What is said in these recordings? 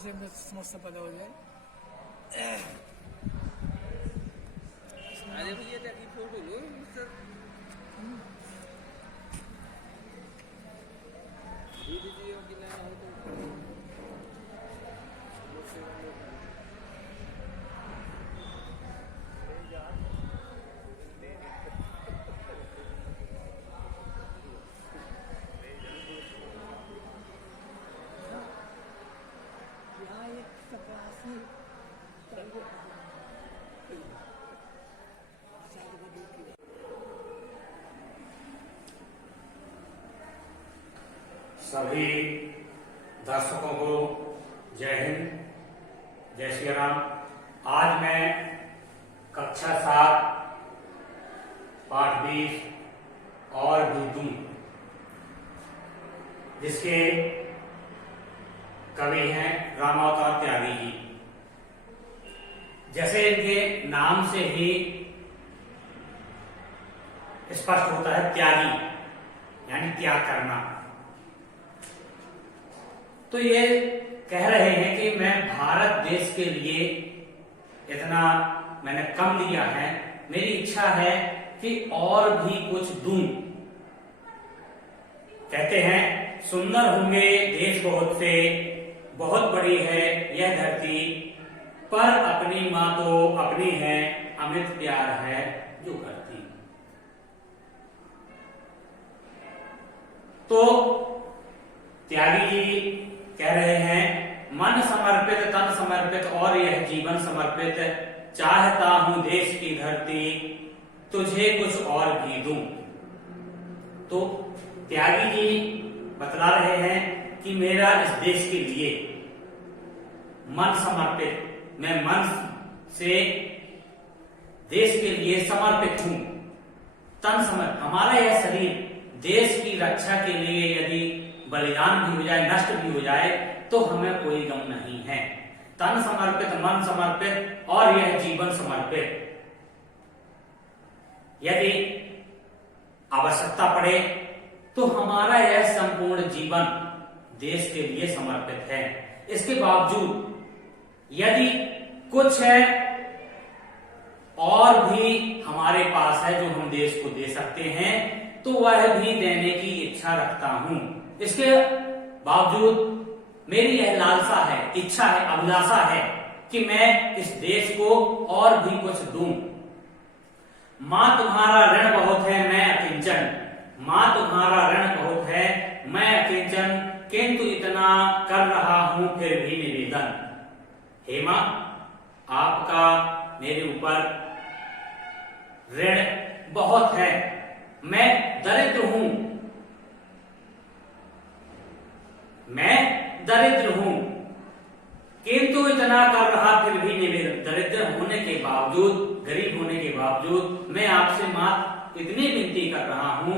जैसे मैं समस्या पैदा हो जाए। अरे भैया क्या की फोटो लो सर दीदी की ना हो तो यहाँ एक चपरासी सभी दर्शकों को जय हिंद, जय श्री राम। आज मैं कक्षा 7 पाठ 20 और भी दूं, जिसके कवि हैं रामावतार त्यागी जी। जैसे इनके नाम से ही स्पष्ट होता है, त्यागी यानी त्याग करना। तो ये कह रहे हैं कि मैं भारत देश के लिए इतना मैंने कम दिया है, मेरी इच्छा है कि और भी कुछ दूं। कहते हैं सुंदर होंगे देश बहुत से, बहुत बड़ी है यह धरती, पर अपनी माँ तो अपनी है, अमित प्यार है जो करती। तो त्यागी जी कह रहे हैं, मन समर्पित तन समर्पित और यह जीवन समर्पित, चाहता हूं देश की धरती तुझे कुछ और भी दूं। तो त्यागी जी बतला रहे हैं कि मेरा इस देश के लिए मन समर्पित, मैं मन से देश के लिए समर्पित हूं। तन समर्पित, हमारा यह शरीर देश की रक्षा के लिए यदि बलिदान भी हो जाए, नष्ट भी हो जाए, तो हमें कोई गम नहीं है। तन समर्पित, मन समर्पित और यह जीवन समर्पित। यदि आवश्यकता पड़े तो हमारा यह संपूर्ण जीवन देश के लिए समर्पित है। इसके बावजूद यदि कुछ है और भी हमारे पास है जो हम देश को दे सकते हैं, तो वह भी देने की इच्छा रखता हूं। इसके बावजूद मेरी यह लालसा है, इच्छा है, अभिलाषा है कि मैं इस देश को और भी कुछ दूं। मां तुम्हारा ऋण बहुत है, मैं अकिंचन। मां तुम्हारा ऋण बहुत है, मैं अकिंचन, किंतु इतना कर रहा हूं फिर भी निवेदन। हे मां, आपका मेरे ऊपर ऋण बहुत है, मैं दरिद्र हूं, मैं दरिद्र हूं, किंतु इतना कर रहा फिर भी निवेदन। दरिद्र होने के बावजूद, गरीब होने के बावजूद मैं आपसे मात्र इतनी विनती कर रहा हूं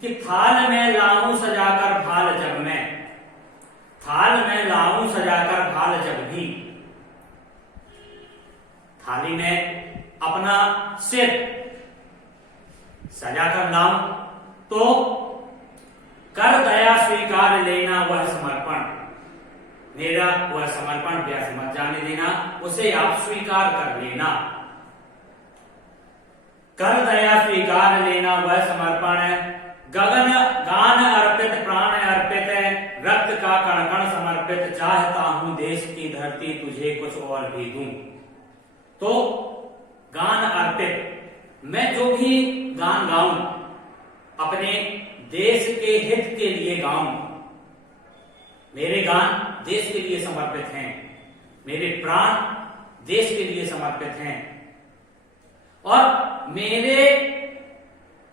कि थाल में लाऊं सजाकर भाल जब मैं, थाल में लाऊं सजाकर भाल जब भी, थाली में अपना सिर सजाकर लाऊं तो कर दया स्वीकार लेना वह समर्पण, मेरा वह समर्पण व्यर्थ मत जाने देना, उसे आप स्वीकार कर लेना। कर दया स्वीकार लेना वह समर्पण, गगन गान अर्पित प्राण अर्पित, रक्त का कण कण समर्पित, चाहता हूं देश की धरती तुझे कुछ और भी दूं। तो गान अर्पित, मैं जो भी गान गाऊं अपने देश के हित के लिए गाऊं। मेरे गान देश के लिए समर्पित हैं, मेरे प्राण देश के लिए समर्पित हैं, और मेरे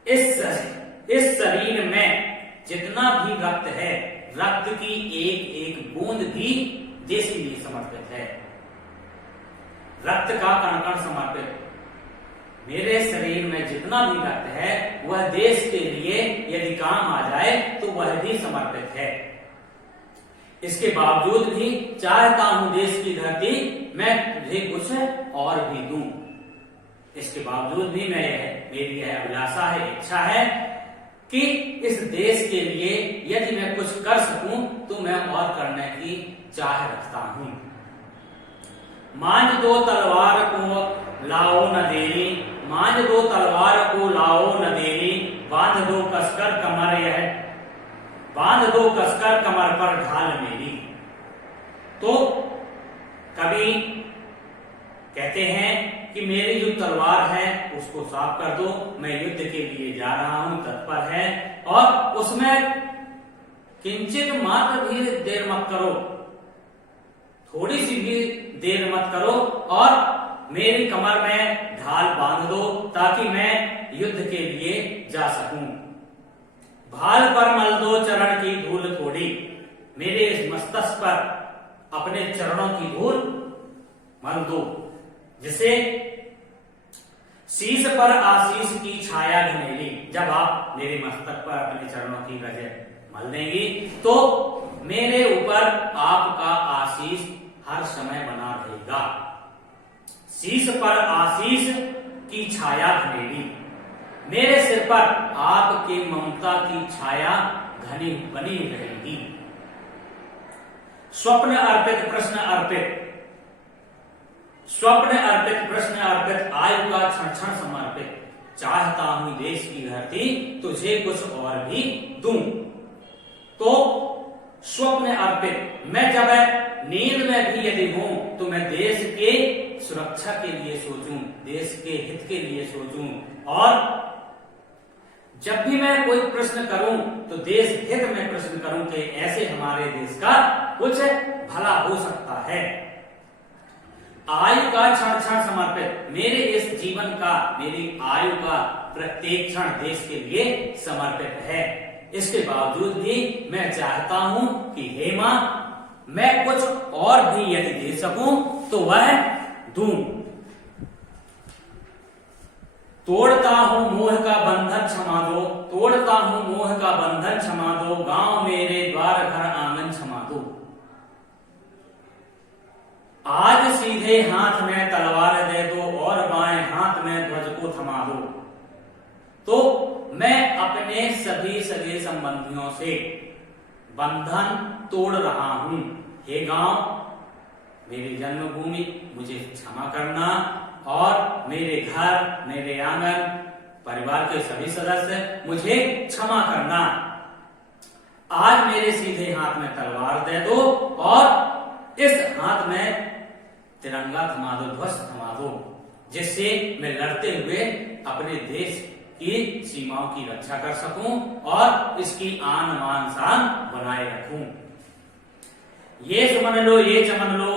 इस शरीर में जितना भी रक्त है, रक्त की एक एक बूंद भी देश के लिए समर्पित है। रक्त का कण कण समर्पित, मेरे शरीर में जितना भी रक्त है वह देश के लिए यदि काम आ जाए तो वह भी समर्पित है। इसके बावजूद भी चाहता हूं देश की धरती मैं तुझे कुछ और भी दूं। इसके बावजूद भी मेरी यह अभिलाषा है, इच्छा है कि इस देश के लिए यदि मैं कुछ कर सकूं तो मैं और करने की चाह रखता हूं। मांझ दो तलवार को लाओ न देरी, मांझ दो तलवार को लाओ न देरी, बांध दो कसकर कमर यह, बांध दो कसकर कमर पर ढाल मेरी। तो कवि कहते हैं कि मेरी जो तलवार है उसको साफ कर दो, मैं युद्ध के लिए जा रहा हूं, तत्पर है, और उसमें किंचित मात्र भी देर मत करो, थोड़ी सी भी देर मत करो, और मेरी कमर में ढाल बांध दो ताकि मैं युद्ध के लिए जा सकूं। भाल पर मल दो चरण की धूल थोड़ी, मेरे इस मस्तक पर अपने चरणों की धूल मल दो, जिससे शीश पर आशीष की छाया घनेली। जब आप मेरे मस्तक पर अपने चरणों की रजत मल देंगी तो मेरे ऊपर आपका आशीष हर समय बना रहेगा। शीश पर आशीष की छाया घनेली, मेरे सिर पर आपके ममता की छाया घनी बनी रहेगी। स्वप्न अर्पित प्रश्न अर्पित, स्वप्न अर्पित प्रश्न अर्पित, आयु का क्षण क्षण समर्पित, चाहता हूं देश की धरती तुझे कुछ और भी दूं। तो स्वप्न अर्पित, मैं जब नींद में भी यदि हूं तो मैं देश के सुरक्षा के लिए सोचूं, देश के हित के लिए सोचूं, और जब भी मैं कोई प्रश्न करूं तो देश हित में प्रश्न करूं कि ऐसे हमारे देश का कुछ भला हो सकता है। आयु का क्षण क्षण समर्पित, मेरे इस जीवन का, मेरी आयु का प्रत्येक क्षण देश के लिए समर्पित है। इसके बावजूद भी मैं चाहता हूं कि हे मां, मैं कुछ और भी यदि दे सकूं तो वह दूं। तोड़ता हूं मोह का बंधन क्षमा दो, तोड़ता हूं मोह का बंधन क्षमा दो, गांव मेरे द्वार घर आंगन क्षमा दो। आज सीधे हाथ में तलवार दे दो और बाएं हाथ में ध्वज को थमा दो। तो मैं अपने सभी सगे संबंधियों से बंधन तोड़ रहा हूं। हे गांव, मेरी जन्मभूमि, मुझे क्षमा करना, और मेरे घर, मेरे आंगन, परिवार के सभी सदस्य, मुझे क्षमा करना। आज मेरे सीधे हाथ में तलवार दे दो और इस हाथ में तिरंगा थमा दो, ध्वज थमा दो, जिससे मैं लड़ते हुए अपने देश की सीमाओं की रक्षा कर सकूं और इसकी आन मान शान बनाए रखूं। ये सुमन लो, ये चमन लो,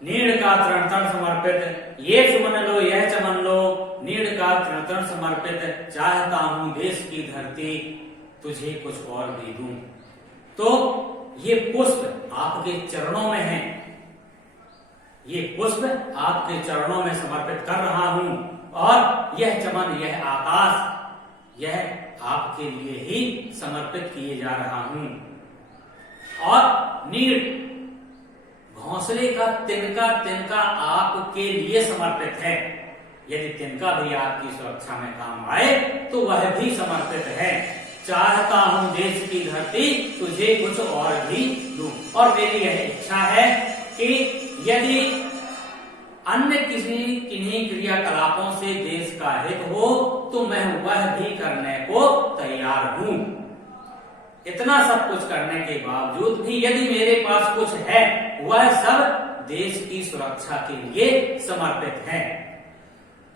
नीड़ का तृण तृण समर्पित, ये सुमन लो, यह चमन लो, नीड़ का तृण तृण समर्पित, चाहता हूं देश की धरती तुझे कुछ और भी दूं। तो ये पुष्प आपके चरणों में है, ये पुष्प आपके चरणों में समर्पित कर रहा हूं, और यह चमन, यह आकाश, यह आपके लिए ही समर्पित किए जा रहा हूं। और नीड़, घोंसले का तिनका तिनका आपके लिए समर्पित है। यदि तिनका भी आपकी सुरक्षा में काम आए तो वह भी समर्पित है। चाहता हूं देश की धरती तुझे कुछ और भी दूं। और मेरी यह इच्छा है कि यदि अन्य किसी किन्हीं क्रियाकलापों से देश का हित हो तो मैं वह भी करने को तैयार हूं। इतना सब कुछ करने के बावजूद भी यदि मेरे पास कुछ है, वह सब देश की सुरक्षा के लिए समर्पित है।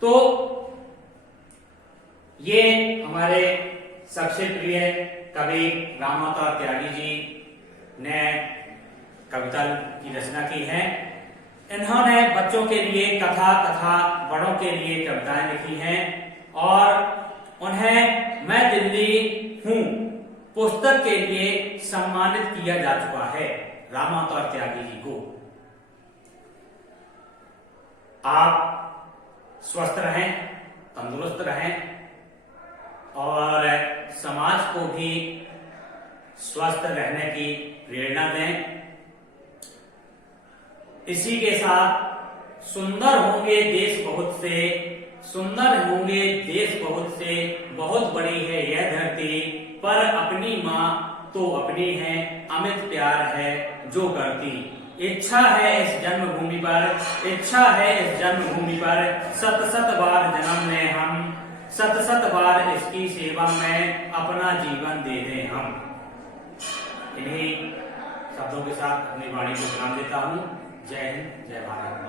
तो ये हमारे सबसे प्रिय कवि रामावतार त्यागी जी ने कविता की रचना की है। इन्होंने बच्चों के लिए कथा तथा बड़ों के लिए कविताएं लिखी हैं और उन्हें मैं दिल्ली हूं पुस्तक के लिए सम्मानित किया जा चुका है, रामावतार त्यागी जी को। आप स्वस्थ रहें, तंदुरुस्त रहें और समाज को भी स्वस्थ रहने की प्रेरणा दें। इसी के साथ सुंदर होंगे देश बहुत से, सुंदर होंगे देश बहुत से, बहुत बड़ी है यह धरती, पर अपनी माँ तो अपनी है, अमित प्यार है जो करती। इच्छा है इस जन्मभूमि पर, इच्छा है इस जन्मभूमि पर, सत सत बार जन्म में हम, सत सत बार इसकी सेवा में अपना जीवन दे दें हम। इन्हीं शब्दों के साथ अपनी वाणी को विराम देता हूं। जय हिंद, जय भारत।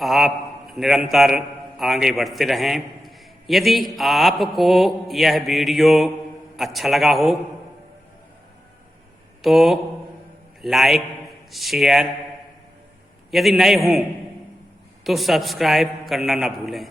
आप निरंतर आगे बढ़ते रहें। यदि आपको यह वीडियो अच्छा लगा हो तो लाइक, शेयर, यदि नए हों तो सब्सक्राइब करना ना भूलें।